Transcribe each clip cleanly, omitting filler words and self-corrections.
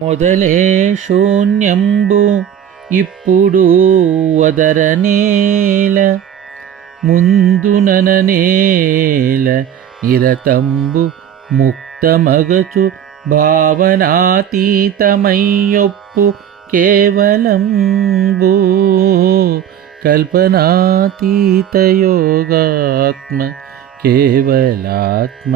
మొదలే శూన్యంబు ఇప్పుడు వదరనేల ముందునననేల నిరతంబు ముక్తమగచు భావనాతీతమయ్యొప్పు కేవలంబు కల్పనాతీత యోగాత్మ కేవలాత్మ.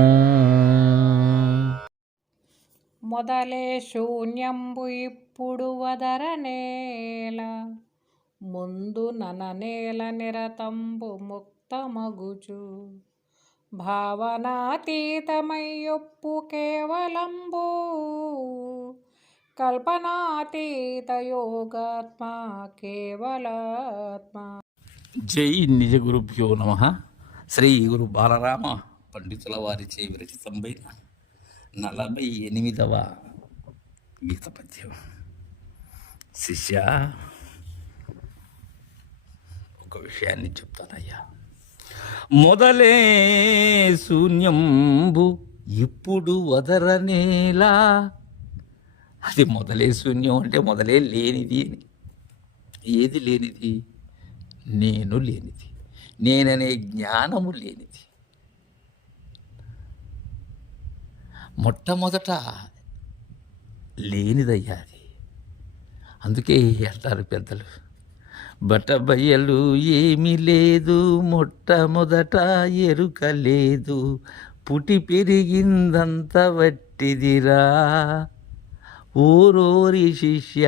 మొదలే శూన్యంబు ఇప్పుడు వదరనేల ముందు నననేల నిరతంబు ముక్తమగుచు భావనాతీతమయ్యొప్పు కేవలంబు కల్పనాతీత యోగాత్మ కేవలాత్మ. జై నిజ గురుభ్యో నమ. శ్రీ గురు బాలరామ పండితుల వారిచే విరచితంబైన 48వ గీత పద్యం. శిష్య, ఒక విషయాన్ని చెప్తానయ్యా. మొదలే శూన్యంబు ఇప్పుడు వదరనేలా. అది మొదలే శూన్యం అంటే మొదలే లేనిది అని. ఏది లేనిది? నేను లేనిది, నేననే జ్ఞానము లేనిది. మొట్టమొదట లేనిదయ్యా అది. అందుకే అంటారు పెద్దలు, బట్టబయలు ఏమీ లేదు, మొట్టమొదట ఎరుక లేదు, పుట్టి పెరిగిందంత వట్టిదిరా, ఓరోరి శిష్య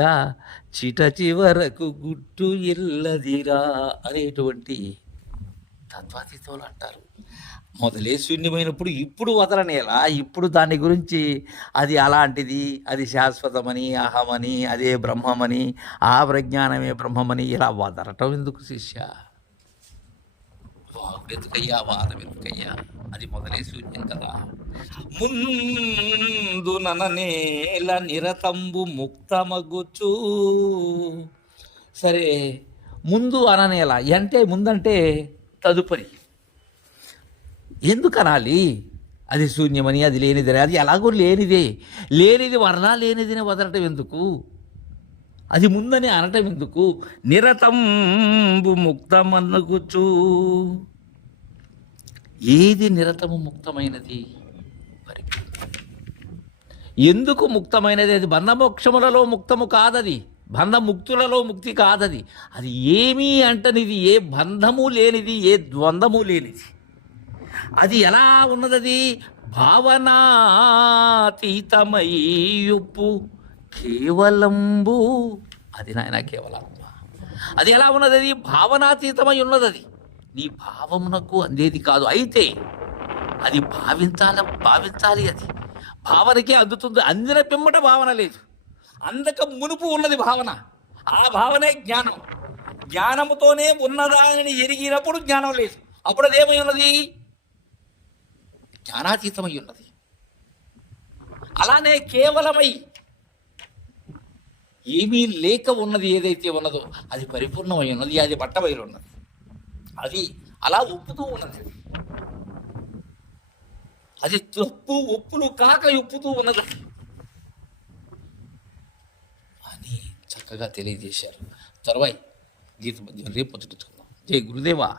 చిట చివరకు గుట్టు ఇల్లదిరా అనేటువంటి తత్వాతీతంలో అంటారు. మొదలే శూన్యమైనప్పుడు ఇప్పుడు వదలనేలా. ఇప్పుడు దాని గురించి అది అలాంటిది, అది శాశ్వతమని, అహమని, అదే బ్రహ్మమని, ఆ ప్రజ్ఞానమే బ్రహ్మమని ఇలా వదలటం ఎందుకు శిష్య? వాగుడు ఎందుకయ్యా, వాదం ఎందుకయ్యా? అది మొదలే శూన్యం కదా. ముందు నననేల నిరతంబు ముక్తమగుచు. సరే, ముందు అననేల అంటే ముందంటే తదుపరి. ఎందుకు అనాలి? అది శూన్యమని, అది లేనిదని. అది ఎలాగో లేనిదే. లేనిది వరలా లేనిదిని వదలటం ఎందుకు? అది ముందని అనటం ఎందుకు? నిరతంబు ముక్తమనుగుచు. ఏది నిరతము ముక్తమైనది? ఎందుకు ముక్తమైనది? అది బంధమోక్షములలో ముక్తము కాదది, బంధముక్తులలో ముక్తి కాదది. అది ఏమీ అంటనిది, ఏ బంధము లేనిది, ఏ ద్వంద్వము లేనిది. అది ఎలా ఉన్నది? భావనాతీతమయ్యొప్పు కేవలంబు. అది నాయన కేవలాత్మ. అది ఎలా ఉన్నది? అది భావనాతీతమై ఉన్నది. అది నీ భావమునకు అందేది కాదు. అయితే అది భావించాలి. అది భావనకే అందుతుంది. అందిన పిమ్మట భావన లేదు. అందక మునుపు ఉన్నది భావన. ఆ భావనే జ్ఞానం. జ్ఞానముతోనే ఉన్నదానిని ఎరిగినప్పుడు జ్ఞానం లేదు. అప్పుడు అదేమై ఉన్నది? జ్ఞానాతీతమై ఉన్నది. అలానే కేవలమై ఏమీ లేక ఉన్నది ఏదైతే ఉన్నదో అది పరిపూర్ణమై ఉన్నది. అది బట్టబయలు ఉన్నది. అది అలా ఉప్పుతూ ఉన్నది. అది తప్పు ఒప్పులు కాక ఉప్పుతూ ఉన్నది అని చక్కగా తెలియజేశారు. తర్వాయి గీత రేపు పొద్దుకుందాం. జై గురుదేవా.